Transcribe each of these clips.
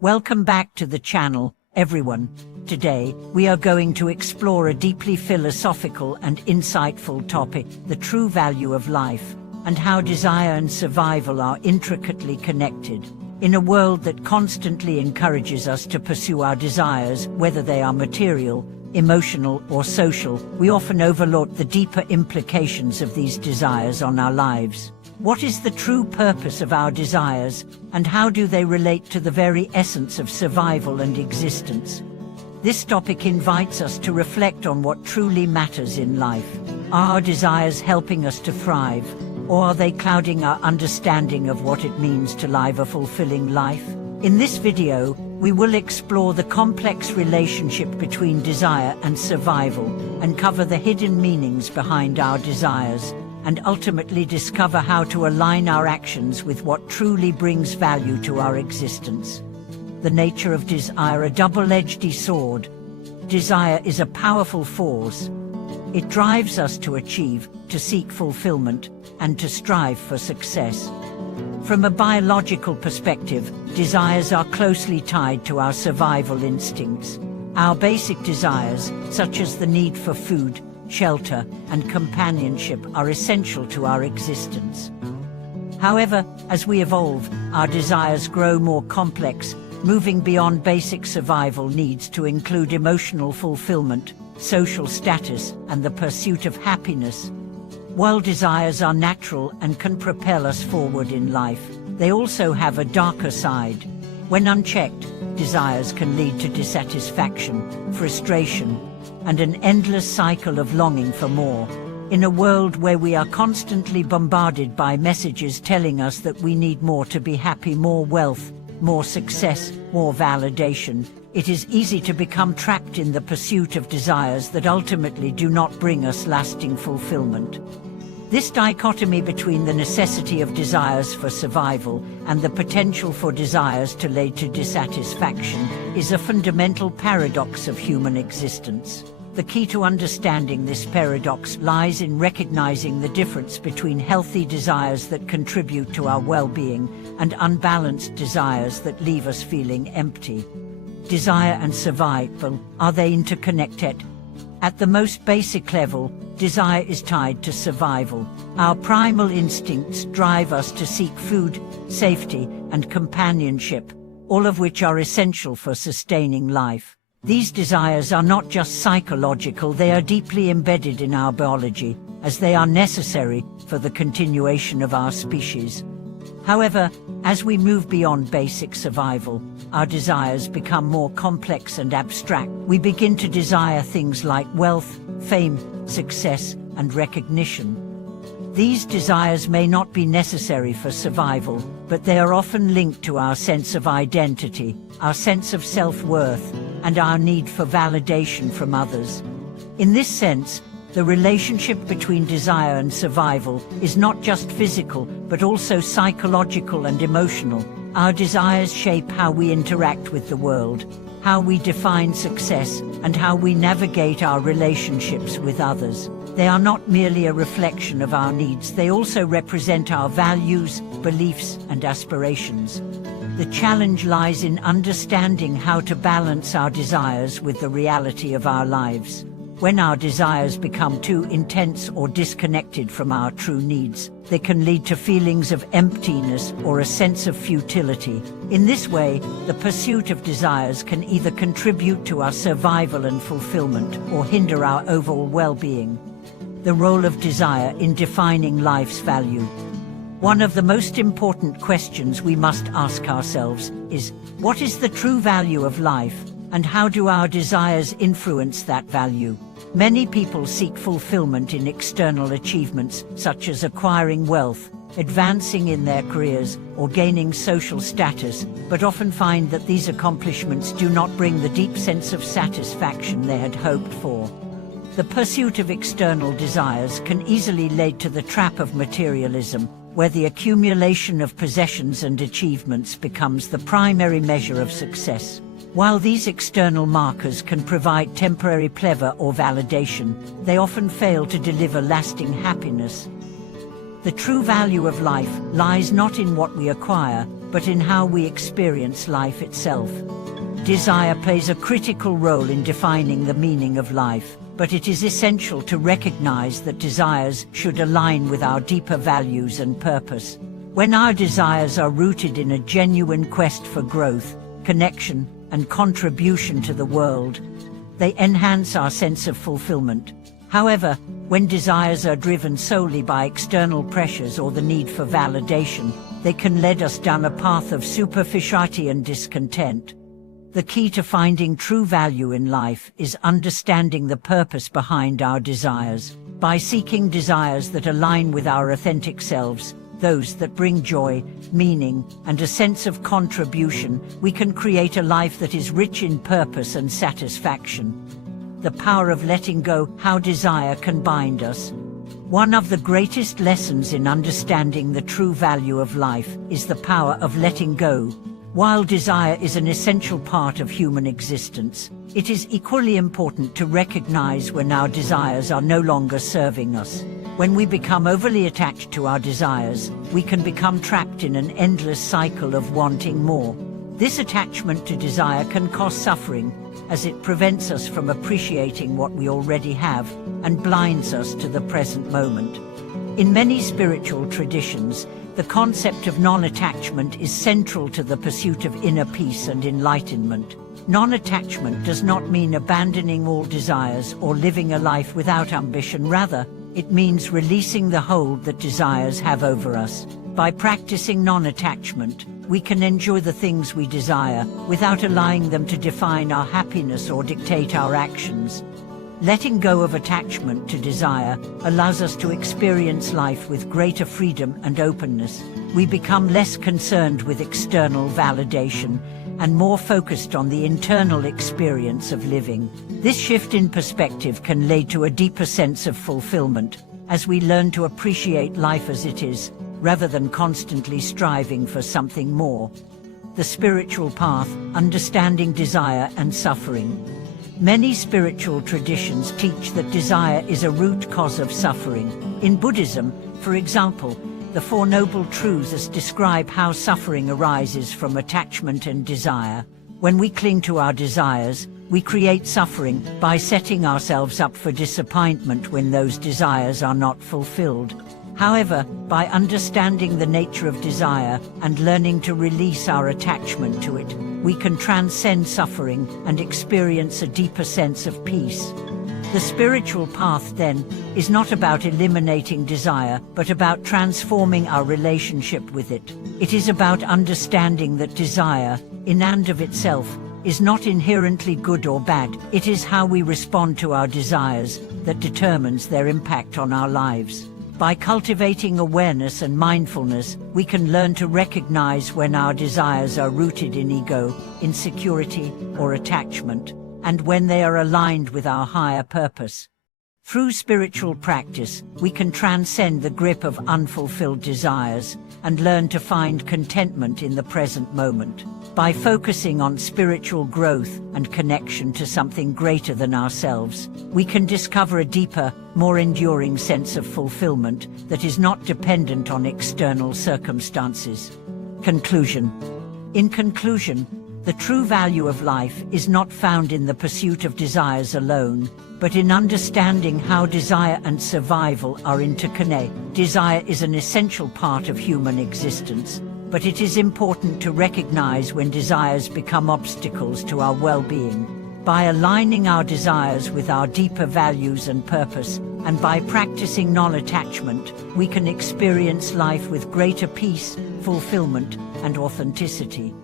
Welcome back to the channel, everyone. Today, we are going to explore a deeply philosophical and insightful topic, the true value of life, and how desire and survival are intricately connected. In a world that constantly encourages us to pursue our desires, whether they are material, emotional, or social, we often overlook the deeper implications of these desires on our lives. What is the true purpose of our desires, and how do they relate to the very essence of survival and existence? This topic invites us to reflect on what truly matters in life. Are our desires helping us to thrive, or are they clouding our understanding of what it means to live a fulfilling life? In this video, we will explore the complex relationship between desire and survival, and cover the hidden meanings behind our desires, and ultimately discover how to align our actions with what truly brings value to our existence. The nature of desire, a double-edged sword. Desire is a powerful force. It drives us to achieve, to seek fulfillment, and to strive for success. From a biological perspective, desires are closely tied to our survival instincts. Our basic desires, such as the need for food, shelter, and companionship, are essential to our existence. However, as we evolve, our desires grow more complex, moving beyond basic survival needs to include emotional fulfillment, social status, and the pursuit of happiness. While desires are natural and can propel us forward in life, they also have a darker side. When unchecked, desires can lead to dissatisfaction, frustration, and an endless cycle of longing for more. In a world where we are constantly bombarded by messages telling us that we need more to be happy, more wealth, more success, more validation, it is easy to become trapped in the pursuit of desires that ultimately do not bring us lasting fulfillment. This dichotomy between the necessity of desires for survival and the potential for desires to lead to dissatisfaction is a fundamental paradox of human existence. The key to understanding this paradox lies in recognizing the difference between healthy desires that contribute to our well-being and unbalanced desires that leave us feeling empty. Desire and survival, are they interconnected? At the most basic level, desire is tied to survival. Our primal instincts drive us to seek food, safety, and companionship, all of which are essential for sustaining life. These desires are not just psychological, they are deeply embedded in our biology, as they are necessary for the continuation of our species. However, as we move beyond basic survival, our desires become more complex and abstract. We begin to desire things like wealth, fame, success, and recognition. These desires may not be necessary for survival, but they are often linked to our sense of identity, our sense of self-worth, and our need for validation from others. In this sense, the relationship between desire and survival is not just physical, but also psychological and emotional. Our desires shape how we interact with the world, how we define success, and how we navigate our relationships with others. They are not merely a reflection of our needs, they also represent our values, beliefs, and aspirations. The challenge lies in understanding how to balance our desires with the reality of our lives. When our desires become too intense or disconnected from our true needs, they can lead to feelings of emptiness or a sense of futility. In this way, the pursuit of desires can either contribute to our survival and fulfillment or hinder our overall well-being. The role of desire in defining life's value. One of the most important questions we must ask ourselves is, what is the true value of life, and how do our desires influence that value? Many people seek fulfillment in external achievements, such as acquiring wealth, advancing in their careers, or gaining social status, but often find that these accomplishments do not bring the deep sense of satisfaction they had hoped for. The pursuit of external desires can easily lead to the trap of materialism, where the accumulation of possessions and achievements becomes the primary measure of success. While these external markers can provide temporary pleasure or validation, they often fail to deliver lasting happiness. The true value of life lies not in what we acquire, but in how we experience life itself. Desire plays a critical role in defining the meaning of life, but it is essential to recognize that desires should align with our deeper values and purpose. When our desires are rooted in a genuine quest for growth, connection, and contribution to the world, they enhance our sense of fulfillment. However, when desires are driven solely by external pressures or the need for validation, they can lead us down a path of superficiality and discontent. The key to finding true value in life is understanding the purpose behind our desires. By seeking desires that align with our authentic selves, those that bring joy, meaning, and a sense of contribution, we can create a life that is rich in purpose and satisfaction. The power of letting go, how desire can bind us. One of the greatest lessons in understanding the true value of life is the power of letting go. While desire is an essential part of human existence, it is equally important to recognize when our desires are no longer serving us. When we become overly attached to our desires, we can become trapped in an endless cycle of wanting more. This attachment to desire can cause suffering, as it prevents us from appreciating what we already have and blinds us to the present moment. In many spiritual traditions, the concept of non-attachment is central to the pursuit of inner peace and enlightenment. Non-attachment does not mean abandoning all desires or living a life without ambition. Rather, it means releasing the hold that desires have over us. By practicing non-attachment, we can enjoy the things we desire without allowing them to define our happiness or dictate our actions. Letting go of attachment to desire allows us to experience life with greater freedom and openness. We become less concerned with external validation and more focused on the internal experience of living. This shift in perspective can lead to a deeper sense of fulfillment, as we learn to appreciate life as it is, rather than constantly striving for something more. The spiritual path, understanding desire and suffering. Many spiritual traditions teach that desire is a root cause of suffering. In Buddhism, for example, the Four Noble Truths describe how suffering arises from attachment and desire. When we cling to our desires, we create suffering by setting ourselves up for disappointment when those desires are not fulfilled. However, by understanding the nature of desire and learning to release our attachment to it, we can transcend suffering and experience a deeper sense of peace. The spiritual path, then, is not about eliminating desire, but about transforming our relationship with it. It is about understanding that desire, in and of itself, is not inherently good or bad. It is how we respond to our desires that determines their impact on our lives. By cultivating awareness and mindfulness, we can learn to recognize when our desires are rooted in ego, insecurity, or attachment, and when they are aligned with our higher purpose. Through spiritual practice, we can transcend the grip of unfulfilled desires and learn to find contentment in the present moment. By focusing on spiritual growth and connection to something greater than ourselves, we can discover a deeper, more enduring sense of fulfillment that is not dependent on external circumstances. Conclusion. In conclusion, the true value of life is not found in the pursuit of desires alone, but in understanding how desire and survival are interconnected. Desire is an essential part of human existence, but it is important to recognize when desires become obstacles to our well-being. By aligning our desires with our deeper values and purpose, and by practicing non-attachment, we can experience life with greater peace, fulfillment, and authenticity.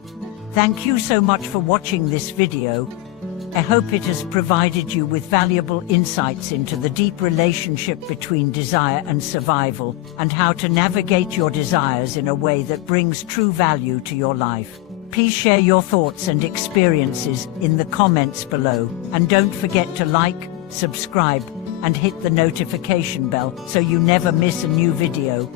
Thank you so much for watching this video. I hope it has provided you with valuable insights into the deep relationship between desire and survival, and how to navigate your desires in a way that brings true value to your life. Please share your thoughts and experiences in the comments below, and don't forget to like, subscribe, and hit the notification bell so you never miss a new video.